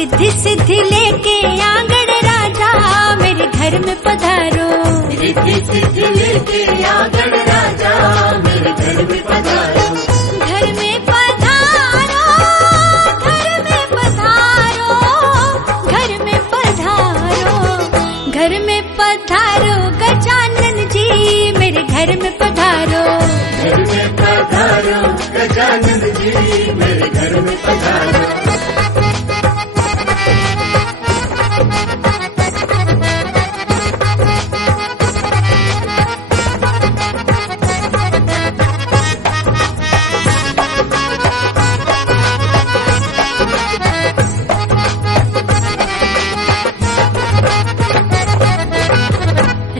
रिद्धि सिद्धि लेके आंगण राजा मेरे घर में पधारो। रिद्धि सिद्धि लेके आंगण राजा मेरे घर में पधारो। घर में पधारो, घर में पधारो, घर में पधारो, घर में पधारो गजानन जी मेरे घर में पधारो। घर में पधारो गजानन जी मेरे घर में पधारो।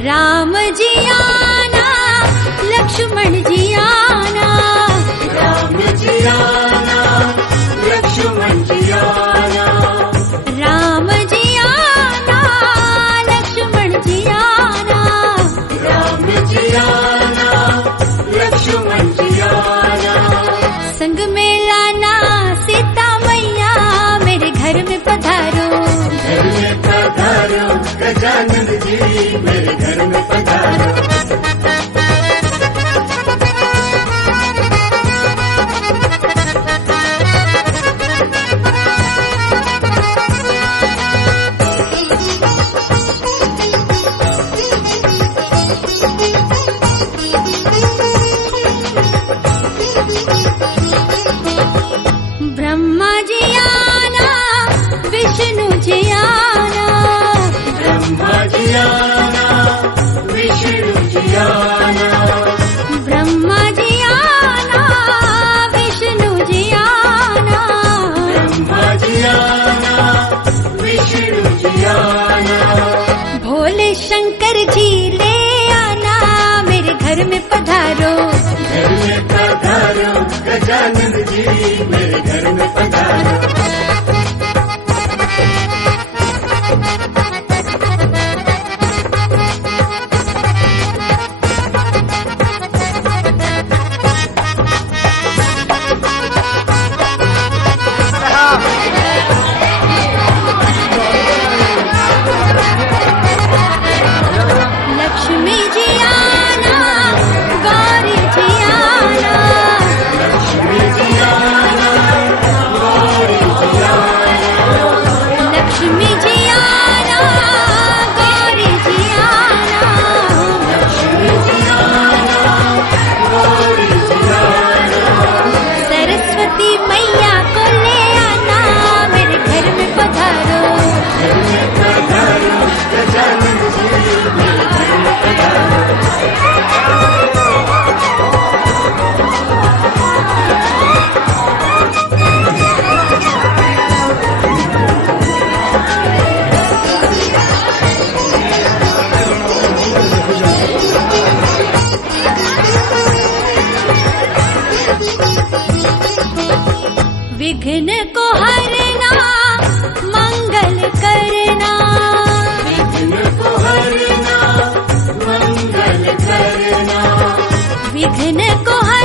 राम जी आना, लक्ष्मण जी आना, राम जी आना, लक्ष्मण जी आना, राम जी आना, लक्ष्मण जी आना, राम जी आना, लक्ष्मण जी आना। संग में लाना सीता मैया मेरे घर में पधारो। घर में पधारो गजानन जी मेरे घर में पधारो। ब्रह्मा जी आना, विष्णु जी आना, ब्रह्मा जी आना, विष्णु जी आना, ब्रह्मा जी आना, विष्णु जी आना, ब्रह्मा जी आना, विष्णु जी आना। भोले शंकर जी ले आना मेरे घर में पधारो। घर में पधारो गजानन जी मेरे घर में पधारो। लक्ष्मी जी आना, गौरी जी आना, लक्ष्मी जी आना, गौरी जी आना, लक्ष्मी जी आना, गौरी जी आना, लक्ष्मी जी आना, गौरी जी आना। सरस्वती मैया को ले आना मेरे घर में पधारो। घर में पधारो गजानन जी मेरे घर में पधारो। विघ्न को हरना, मंगल करना, विघ्न को हरना, मंगल करना, विघ्न को हरना,